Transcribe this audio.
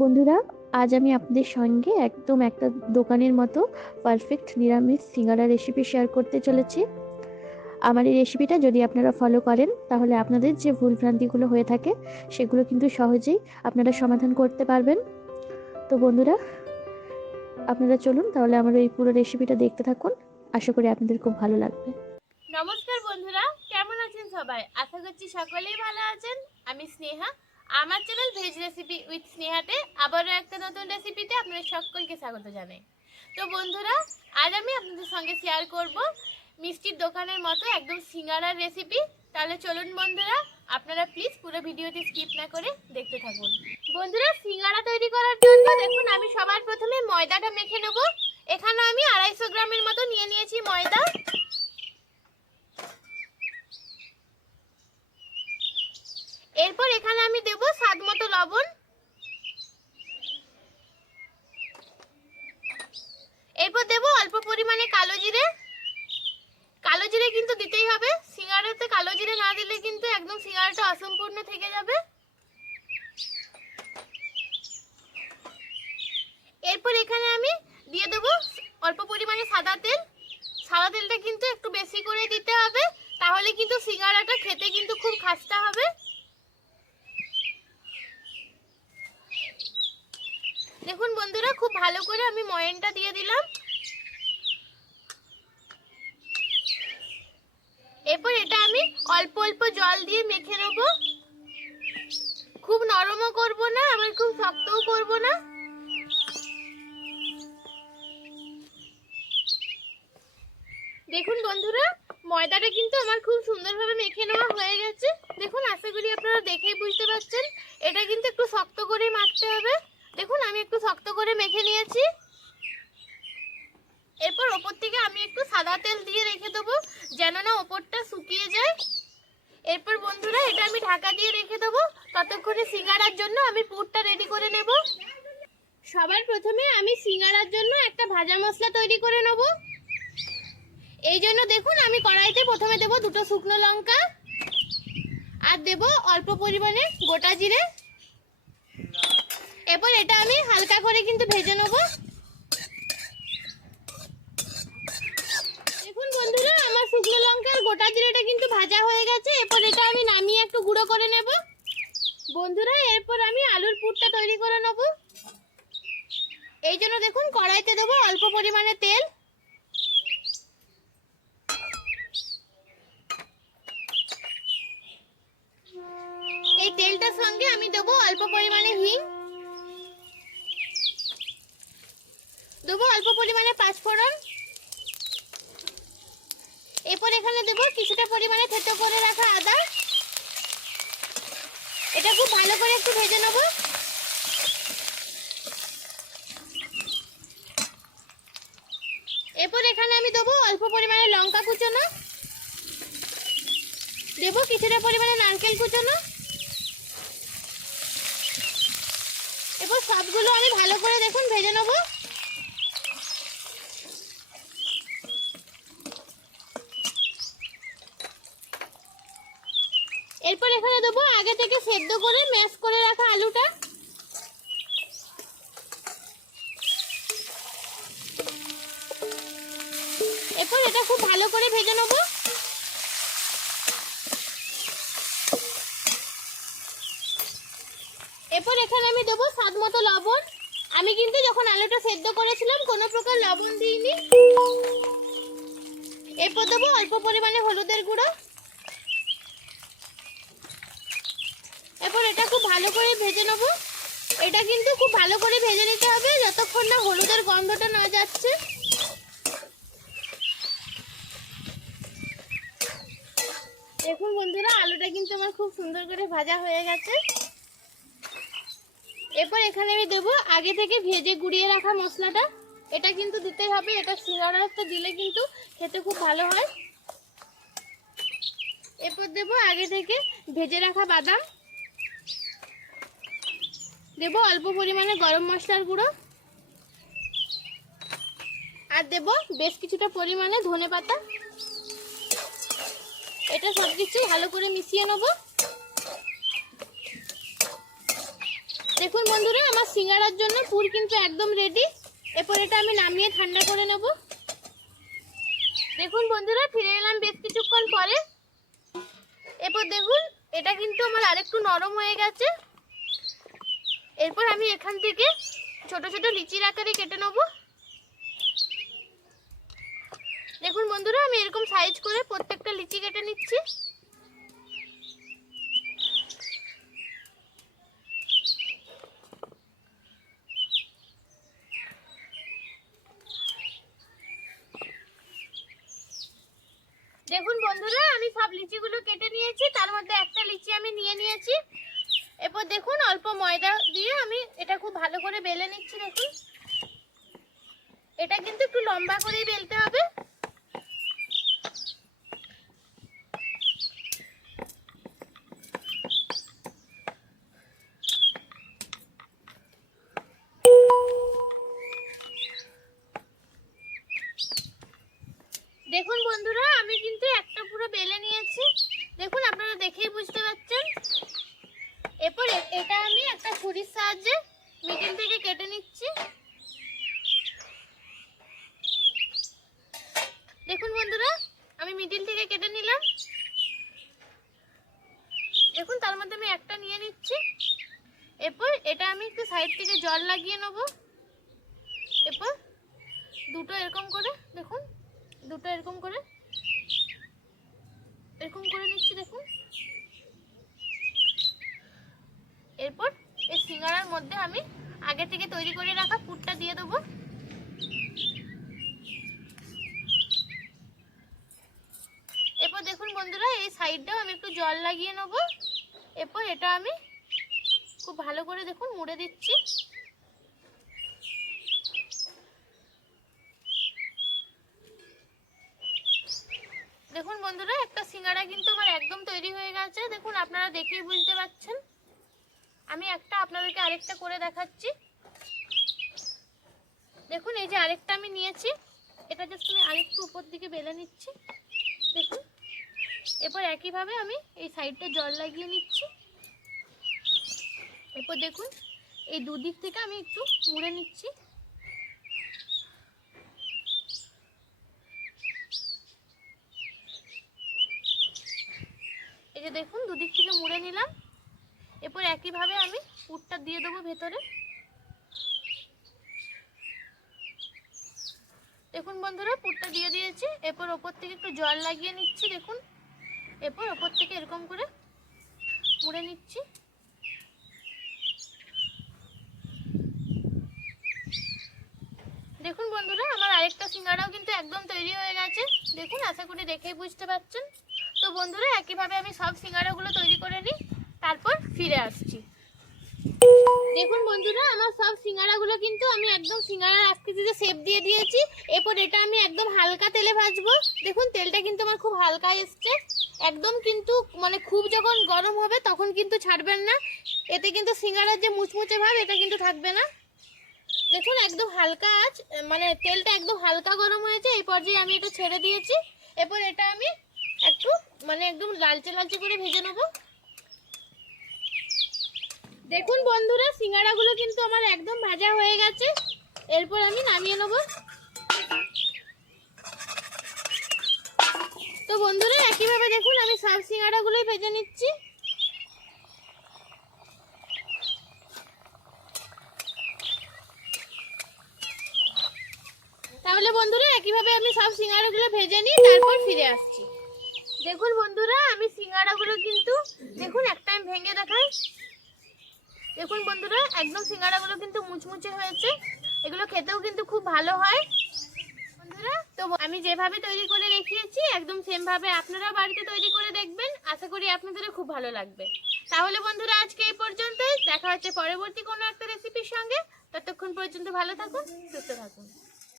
বন্ধুরা, আজ আমি আপনাদের সঙ্গে একদম একটা দোকানের মতো পারফেক্ট নিরামিষ সিঙ্গারা রেসিপি শেয়ার করতে চলেছি। আমার এই রেসিপিটা যদি আপনারা ফলো করেন, তাহলে আপনাদের যে ভুলভ্রান্তিগুলো হয়ে থাকে, সেগুলো কিন্তু সহজেই আপনারা সমাধান করতে পারবেন। তো বন্ধুরা, আপনারা চলুন তাহলে আমার এই পুরো রেসিপিটা দেখতে থাকুন। আশা করি আপনাদের খুব ভালো লাগবে। নমস্কার বন্ধুরা, কেমন আছেন সবাই? আশা করছি সকলেই ভালো আছেন। আমি স্নেহা আমার চ্যানেল ভেজ রেসিপি উইথ স্নেহাতে আবারও একটা নতুন রেসিপিতে আপনাদের সকলকে স্বাগত জানাই। তো বন্ধুরা, আজ আমি আপনাদের সঙ্গে শেয়ার করব মিষ্টির দোকানের মতো একদম সিঙ্গারার রেসিপি তাহলে চলুন বন্ধুরা, আপনারা প্লিজ পুরো ভিডিওটি স্কিপ না করে দেখতে থাকুন। বন্ধুরা, সিঙ্গারা তৈরি করার জন্য দেখুন, আমি সবার প্রথমে ময়দাটা মেখে নেব। এখানে আমি আড়াইশো গ্রামের মতো নিয়ে নিয়েছি ময়দা এরপর এখানে আমি দেব স্বাদ মতো লবণ এরপর দেব অল্প পরিমাণে কালো জিরে কালো জিরে কিন্তু দিতেই হবে সিঙ্গারাতে কালো জিরে না দিলে কিন্তু একদম সিঙ্গারাটা অসম্পূর্ণ থেকে যাবে। এরপর এখানে আমি দিয়ে দেবো অল্প পরিমাণে সাদা তেল। সাদা তেলটা কিন্তু একটু বেশি করে দিতে হবে, তাহলে কিন্তু সিঙ্গারাটা খেতে কিন্তু খুব খাস্তা হবে। দেখুন বন্ধুরা, খুব ভালো করে আমি ময়নটা দিয়ে দিলাম এরপর এটা আমি অল্প অল্প জল দিয়ে মেখে নেব। খুব নরমও করব না, আবার খুব শক্তও করব না। দেখুন বন্ধুরা, ময়দাটা কিন্তু আমার খুব সুন্দরভাবে মেখে নেওয়া হয়ে গেছে। দেখুন, আশা করি আপনারা দেখেই বুঝতে পারছেন। এটা কিন্তু একটু শক্ত করে মাখতে হবে। দেখুন, আমি একটু শক্ত করে মেখে নিয়েছি। এরপর ওপর থেকে আমি একটু সাদা তেল দিয়ে রেখে দেবো, যেন না ওপরটা শুকিয়ে যায়। এরপর বন্ধুরা, এটা আমি ঢাকা দিয়ে রেখে দেবো। ততক্ষণে সিঙ্গারার জন্য আমি পুরটা রেডি করে নেব। সবার প্রথমে আমি সিঙ্গারার জন্য একটা ভাজা মশলা তৈরি করে নেব। এই জন্য দেখুন, আমি কড়াইতে প্রথমে দেবো দুটো শুকনো লঙ্কা আর দেব অল্প পরিমাণে গোটা জিরে। এরপর এটা আমি হালকা করে কিন্তু ভেজে নেব দেখুন বন্ধুরা, আমার শুকনো লঙ্কা আর গোটা জিরেটা কিন্তু ভাজা হয়ে গেছে। এরপর এটা আমি নামিয়ে একটু গুঁড়ো করে নেব। বন্ধুরা, এরপর আমি আলুর পুরটা তৈরি করে নেব। এই জন্য দেখুন, কড়াইতে দেবো অল্প পরিমাণে তেল। এই তেলটার সঙ্গে আমি দেবো অল্প পরিমাণে হিং। দেবো অল্প পরিমাণে পাঁচফোড়ন। এরপর এখানে দেবো কিছুটা পরিমাণে থেতো করে রাখা আদা। এটা খুব ভালো করে একটু ভেজে নেব। এরপর এখানে আমি দেবো অল্প পরিমাণে লঙ্কা কুচোনো। দেবো কিছুটা পরিমাণে নারকেল কুচোনো। এরপর সবগুলো আমি ভালো করে দেখুন, ভেজে নেব এরপর এখানে দেবো আগে থেকে সেদ্ধ করে ম্যাশ করে রাখা আলুটা। এরপর এটা খুব ভালো করে ভেজে নেব। এরপর এখানে আমি দেবো স্বাদ মতো লবণ। আমি কিন্তু যখন আলুটা সেদ্ধ করেছিলাম, কোনো প্রকার লবণ দিইনি। এরপর দেবো অল্প পরিমাণে হলুদের গুঁড়ো এরপর এটা খুব ভালো করে ভেজে নেব। এটা কিন্তু খুব ভালো করে ভেজে নিতে হবে, যতক্ষণ না হলুদের গন্ধটা না যাচ্ছে। দেখুন বন্ধুরা, আলুটা কিন্তু আমার খুব সুন্দর করে ভাজা হয়ে গেছে। এরপর এখানে আমি দেবো আগে থেকে ভেজে গুঁড়িয়ে রাখা মশলাটা। এটা কিন্তু দিতেই হবে, এটা সিঙ্গাড়াটা দিলে কিন্তু খেতে খুব ভালো হয়। এরপর দেবো আগে থেকে ভেজে রাখা বাদাম। দেব অল্প পরিমাণে গরম মশলার গুঁড়ো। আর দেব বেশ কিছুটা পরিমাণে ধনে পাতা। এটা সব কিছু ভালো করে মিশিয়ে নেব। দেখুন বন্ধুরা, আমার সিঙ্গারার জন্য পুর কিন্তু একদম রেডি এরপর এটা আমি নামিয়ে ঠান্ডা করে নেব। দেখুন বন্ধুরা, ফিরে এলাম বেশ কিছুক্ষণ পরে। এরপর দেখুন, এটা কিন্তু আমার আরেকটু নরম হয়ে গেছে। এরপর আমি এখান থেকে ছোট ছোট লিচির আকারে কেটে নেব। দেখুন বন্ধুরা, আমি এরকম সাইজ করে প্রত্যেকটা লিচি কেটে নিচ্ছি। দেখুন বন্ধুরা, আমি সব লিচিগুলো কেটে নিয়েছি। তার মধ্যে একটা লিচি আমি নিয়ে নিয়েছি। এরপর দেখুন অল্প ময়দা দিয়ে আমি এটা খুব ভালো করে বেলে নিচ্ছি, দেখুন। এটা কিন্তু একটু লম্বা করেই বেলতে হবে। দেখুন বন্ধুরা, আমি কিন্তু একটা পুরো বেলে নিয়েছি দেখুন আপনারা দেখেই বুঝতে পারছেন এরপর এ- এটা আমি একটা ছুরির সাহায্যে মিডিল থেকে কেটে নিচ্ছি। দেখুন বন্ধুরা, আমি মিডিল থেকে কেটে নিলাম। দেখুন, তার মধ্যে আমি একটা নিয়ে নিচ্ছি। এরপর এটা আমি একটু সাইড থেকে জল লাগিয়ে নেব। এরপর দুটো এরকম করে, দেখুন, দুটো এরকম করে এরকম করে নিচ্ছি, দেখুন। এরপর এই সিঙ্গারার মধ্যে আমি আগে থেকে তৈরি করে রাখা পুরটা দিয়ে দেবো। এরপর দেখুন বন্ধুরা, এই সাইডটাও আমি একটু জল লাগিয়ে নেব। এরপর এটা আমি খুব ভালো করে দেখুন মুড়ে দিচ্ছি। দেখুন বন্ধুরা, একটা সিঙ্গারা কিন্তু আমার একদম তৈরি হয়ে গেছে। দেখুন, আপনারা দেখেই বুঝতে পারছেন। আমি একটা আপনাদেরকে আরেকটা করে দেখাচ্ছি। দেখুন, এই যে আরেকটা আমি নিয়েছি। এটা জাস্ট আমি আরেকটু উপর দিকে বেলে নিচ্ছি। দেখুন, এরপর একইভাবে আমি এই সাইডটা জল লাগিয়ে নিচ্ছি। এরপর দেখুন, এই দুদিক থেকে আমি একটু মুড়ে নিচ্ছি। এই যে দেখুন, দুদিক থেকে মুড়ে নিলাম। এরপর একইভাবে আমি পুরটা দিয়ে দেবো ভেতরে। দেখুন বন্ধুরা পুরটা দিয়ে দিয়েছি। এরপর ওপর থেকে একটু জল লাগিয়ে নিচ্ছি, দেখুন। এরপর ওপর থেকে এরকম করে মুড়ে নিচ্ছি। দেখুন বন্ধুরা, আমার আরেকটা সিঙ্গারাও কিন্তু একদম তৈরি হয়ে গেছে। দেখুন, আশা করি দেখেই বুঝতে পারছেন। তো বন্ধুরা, একইভাবে আমি সব সিঙ্গারাগুলো তৈরি করে নিই। তারপর ফিরে আসছি। দেখুন বন্ধুরা, আমার সব সিঙ্গারাগুলো কিন্তু আমি একদম সিঙ্গারার আকৃতিতে শেপ দিয়ে দিয়েছি। এরপর এটা আমি একদম হালকা তেলে ভাজবো। দেখুন, তেলটা কিন্তু আমার খুব হালকা এসছে। একদম কিন্তু মানে খুব যখন গরম হবে তখন কিন্তু ছাড়বেন না। এতে কিন্তু সিঙ্গারার যে মুচমুচে ভাব, এটা কিন্তু থাকবে না। দেখুন, একদম হালকা আঁচ মানে তেলটা একদম হালকা গরম হয়েছে। এই পর্যায়ে আমি এটা ছেড়ে দিয়েছি। এরপর এটা আমি একটু মানে একদম লালচে লালচে করে ভেজে নেব। দেখুন বন্ধুরা, সিঙ্গারাগুলো কিন্তু আমার একদম ভাজা হয়ে গেছে। এরপর আমি নামিয়ে নেব। তো বন্ধুরা, একইভাবে দেখুন, আমি সব সিঙ্গারাগুলোই ভেজে নিচ্ছি। তাহলে বন্ধুরা, একইভাবে আমি সব সিঙ্গারাগুলো ভেজে নিই তারপর ফিরে আসছি। দেখুন বন্ধুরা, আমি সিঙ্গারাগুলো কিন্তু, দেখুন একটা ভেঙে দেখাই। দেখুন বন্ধুরা, একদম সিঙ্গারাগুলো কিন্তু মুচমুচে হয়েছে। এগুলো খেতেও কিন্তু খুব ভালো হয়। বন্ধুরা, তো আমি যেভাবে তৈরি করে রেখেছি একদম সেমভাবে আপনারা বাড়িতে তৈরি করে দেখবেন। আশা করি আপনাদেরও খুব ভালো লাগবে। তাহলে বন্ধুরা, আজকে এই পর্যন্তই। দেখা হচ্ছে পরবর্তী কোনো একটা রেসিপির সঙ্গে। ততক্ষণ পর্যন্ত ভালো থাকুন, সুস্থ থাকুন।